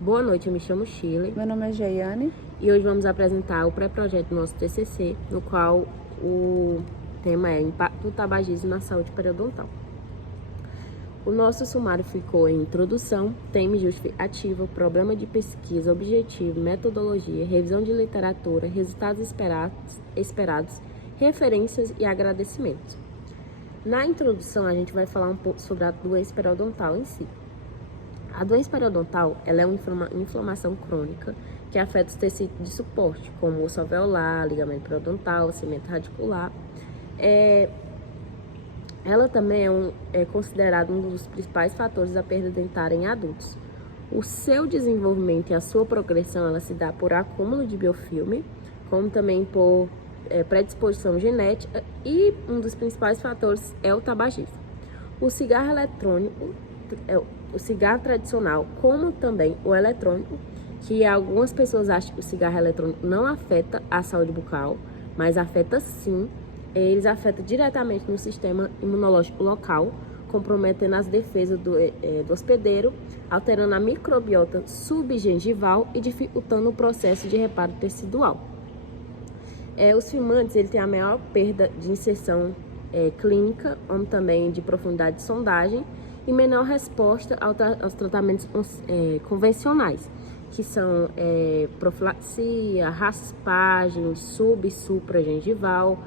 Boa noite, eu me chamo Shirley. Meu nome é Jaiane. E hoje vamos apresentar o pré-projeto do nosso TCC, no qual o tema é Impacto do Tabagismo na Saúde Periodontal. O nosso sumário ficou em introdução, tema justificativa, problema de pesquisa, objetivo, metodologia, revisão de literatura, resultados esperados, referências e agradecimentos. Na introdução, a gente vai falar um pouco sobre a doença periodontal em si. A doença periodontal ela é uma inflamação crônica que afeta os tecidos de suporte, como o osso alveolar, ligamento periodontal, cimento radicular. Ela também é considerada um dos principais fatores da perda dentária em adultos. O seu desenvolvimento e a sua progressão ela se dá por acúmulo de biofilme, como também por predisposição genética, e um dos principais fatores é o tabagismo. O cigarro eletrônico, o cigarro tradicional, como também o eletrônico, que algumas pessoas acham que o cigarro eletrônico não afeta a saúde bucal, mas afeta sim. Eles afetam diretamente no sistema imunológico local, comprometendo as defesas do hospedeiro, alterando a microbiota subgengival e dificultando o processo de reparo tecidual. Os fumantes ele tem a maior perda de inserção clínica, como também de profundidade de sondagem, e menor resposta aos tratamentos convencionais, que são profilaxia, raspagem, sub- e supragengival,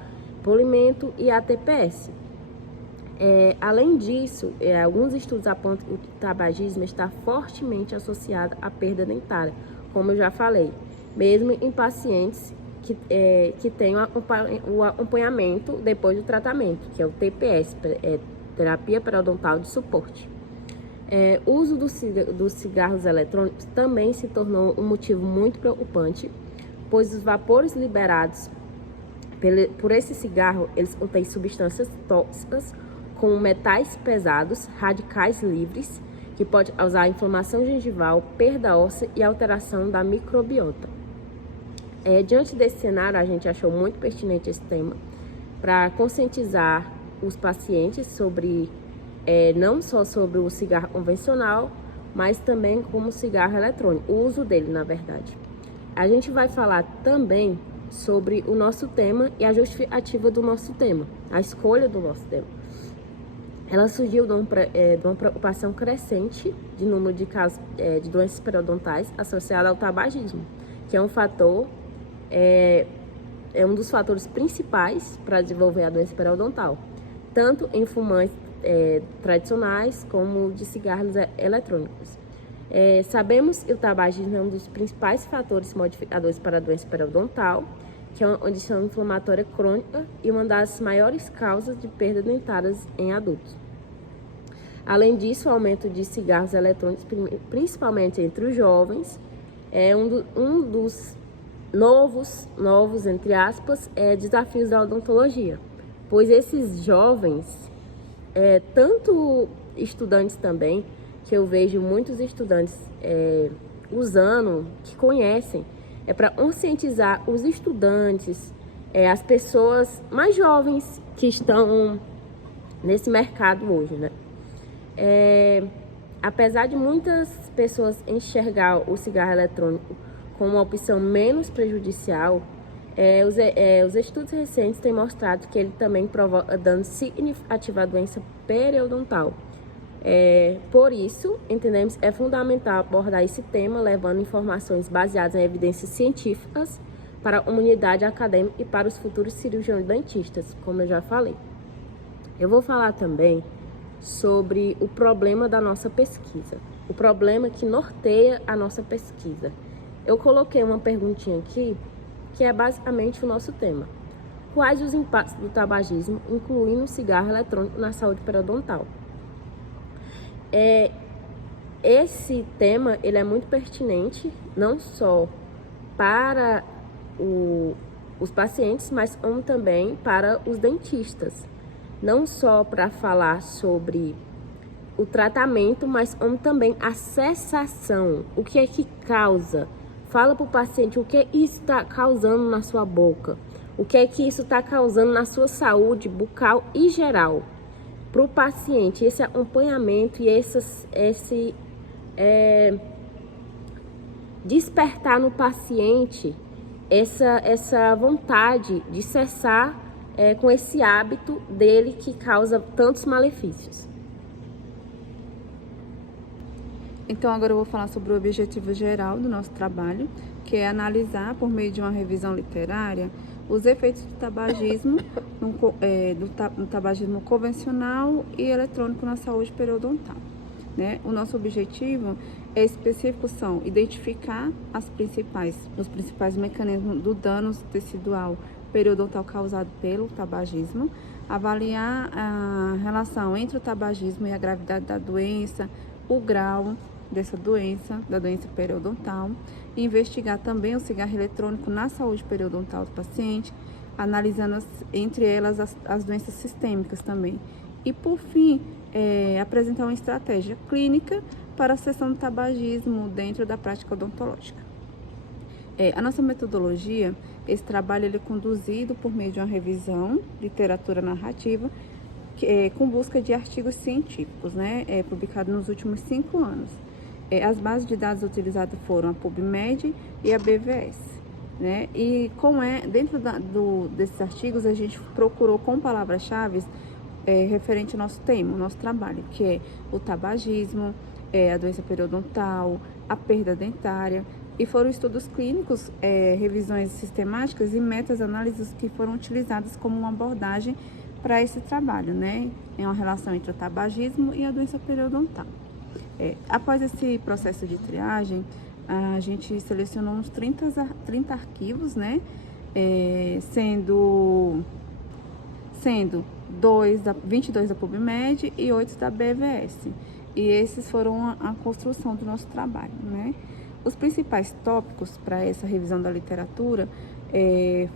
polimento e ATPS. Além disso, alguns estudos apontam que o tabagismo está fortemente associado à perda dentária, como eu já falei, mesmo em pacientes que têm o acompanhamento depois do tratamento, que é o TPS, terapia periodontal de suporte. O uso dos cigarros eletrônicos também se tornou um motivo muito preocupante, pois os vapores liberados por esse cigarro, eles contêm substâncias tóxicas como metais pesados, radicais livres, que pode causar inflamação gengival, perda óssea e alteração da microbiota. Diante desse cenário, a gente achou muito pertinente esse tema para conscientizar os pacientes sobre, não só sobre o cigarro convencional, mas também como o cigarro eletrônico, o uso dele, na verdade. A gente vai falar também sobre o nosso tema e a justificativa do nosso tema, a escolha do nosso tema. Ela surgiu de uma preocupação crescente de número de casos de doenças periodontais associadas ao tabagismo, que é um fator, um dos fatores principais para desenvolver a doença periodontal, tanto em fumantes tradicionais como de cigarros eletrônicos. Sabemos que o tabagismo é um dos principais fatores modificadores para a doença periodontal, que é uma condição inflamatória crônica e uma das maiores causas de perda dentária em adultos. Além disso, o aumento de cigarros eletrônicos, principalmente entre os jovens, é um dos novos, entre aspas, desafios da odontologia, pois esses jovens, tanto estudantes também, que eu vejo muitos estudantes usando, que conhecem, para conscientizar os estudantes, as pessoas mais jovens que estão nesse mercado hoje, né? Apesar de muitas pessoas enxergar o cigarro eletrônico como uma opção menos prejudicial, os estudos recentes têm mostrado que ele também provoca dano significativo à doença periodontal. Por isso, entendemos que é fundamental abordar esse tema, levando informações baseadas em evidências científicas para a comunidade acadêmica e para os futuros cirurgiões dentistas, como eu já falei. Eu vou falar também sobre o problema da nossa pesquisa, o problema que norteia a nossa pesquisa. Eu coloquei uma perguntinha aqui, que é basicamente o nosso tema. Quais os impactos do tabagismo, incluindo o cigarro eletrônico, na saúde periodontal? Esse tema ele é muito pertinente, não só para os pacientes, mas como também para os dentistas. Não só para falar sobre o tratamento, mas como também a cessação, o que é que causa. Fala para o paciente o que isso está causando na sua boca, o que é que isso está causando na sua saúde bucal e geral. Para o paciente, esse acompanhamento e despertar no paciente essa vontade de cessar com esse hábito dele que causa tantos malefícios. Então, agora eu vou falar sobre o objetivo geral do nosso trabalho, que é analisar, por meio de uma revisão literária, os efeitos do tabagismo, no tabagismo convencional e eletrônico na saúde periodontal. Né? O nosso objetivo específico são identificar os principais mecanismos do dano tecidual periodontal causado pelo tabagismo, avaliar a relação entre o tabagismo e a gravidade da doença, o grau dessa doença, da doença periodontal, e investigar também o cigarro eletrônico na saúde periodontal do paciente, analisando entre elas as doenças sistêmicas também. E por fim, apresentar uma estratégia clínica para a cessão do tabagismo dentro da prática odontológica. A nossa metodologia, esse trabalho ele é conduzido por meio de uma revisão, literatura narrativa, com busca de artigos científicos, né, publicados nos últimos 5 anos. As bases de dados utilizadas foram a PubMed e a BVS. Né, e dentro desses artigos, a gente procurou com palavras-chave referente ao nosso tema, ao nosso trabalho, que é o tabagismo, a doença periodontal, a perda dentária, e foram estudos clínicos, revisões sistemáticas e meta-análises que foram utilizadas como uma abordagem para esse trabalho, né? É uma relação entre o tabagismo e a doença periodontal. Após esse processo de triagem, a gente selecionou uns 30 arquivos, né? Sendo 22 da PubMed e 8 da BVS. E esses foram a construção do nosso trabalho, né? Os principais tópicos para essa revisão da literatura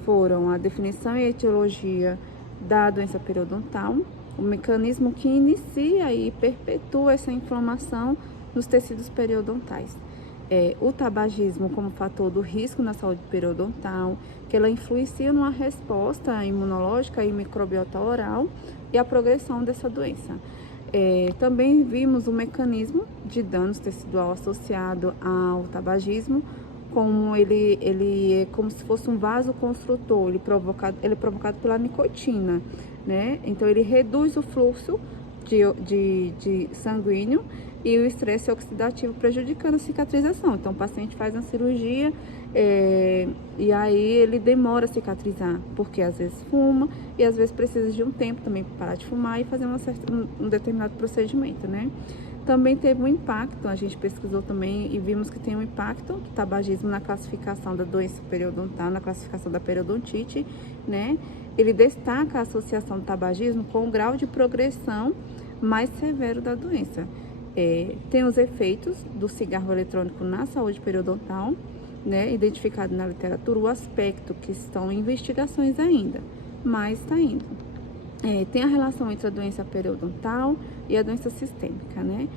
foram a definição e etiologia da doença periodontal, o mecanismo que inicia e perpetua essa inflamação nos tecidos periodontais, o tabagismo como fator do risco na saúde periodontal, que ela influencia numa resposta imunológica e microbiota oral e a progressão dessa doença. Também vimos o mecanismo de danos tecidual associado ao tabagismo, como ele é como se fosse um vasoconstrutor, ele é provocado pela nicotina, né? Então ele reduz o fluxo de sanguíneo e o estresse oxidativo prejudicando a cicatrização. Então o paciente faz uma cirurgia e aí ele demora a cicatrizar, porque às vezes fuma e às vezes precisa de um tempo também para parar de fumar e fazer um determinado procedimento, né? Também teve um impacto, a gente pesquisou também e vimos que tem um impacto do tabagismo na classificação da doença periodontal, na classificação da periodontite, né? Ele destaca a associação do tabagismo com o grau de progressão mais severo da doença. Tem os efeitos do cigarro eletrônico na saúde periodontal, né? Identificado na literatura, o aspecto que estão em investigações ainda, mas está indo. Tem a relação entre a doença periodontal e a doença sistêmica, né?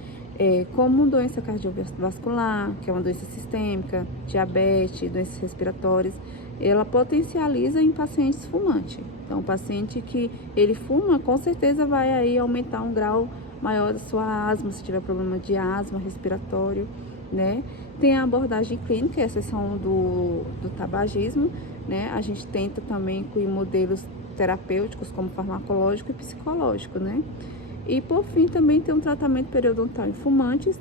Como doença cardiovascular, que é uma doença sistêmica, diabetes, doenças respiratórias, ela potencializa em pacientes fumantes. Então, o paciente que ele fuma, com certeza vai aí aumentar um grau maior da sua asma, se tiver problema de asma respiratório, né? Tem a abordagem clínica, a exceção do tabagismo, né? A gente tenta também incluir modelos terapêuticos como farmacológico e psicológico, né? E por fim também tem um tratamento periodontal em fumantes.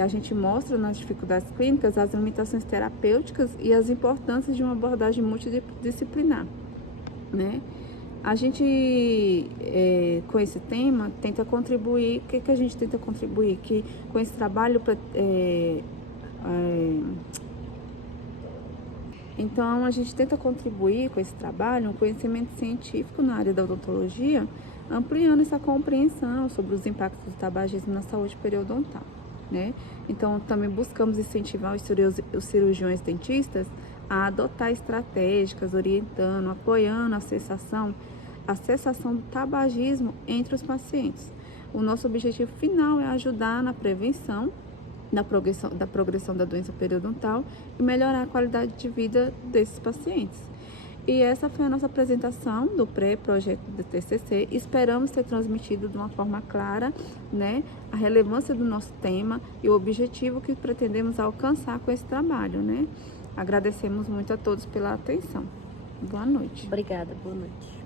A gente mostra nas dificuldades clínicas as limitações terapêuticas e as importâncias de uma abordagem multidisciplinar, né? A gente, com esse tema, tenta contribuir. O que a gente tenta contribuir? Que com esse trabalho, então, a gente tenta contribuir com esse trabalho, um conhecimento científico na área da odontologia, ampliando essa compreensão sobre os impactos do tabagismo na saúde periodontal, né? Então, também buscamos incentivar os cirurgiões dentistas a adotar estratégias, orientando, apoiando a cessação do tabagismo entre os pacientes. O nosso objetivo final é ajudar na prevenção da progressão da doença periodontal e melhorar a qualidade de vida desses pacientes. E essa foi a nossa apresentação do pré-projeto do TCC. Esperamos ter transmitido de uma forma clara, né, a relevância do nosso tema e o objetivo que pretendemos alcançar com esse trabalho, né? Agradecemos muito a todos pela atenção. Boa noite. Obrigada, boa noite.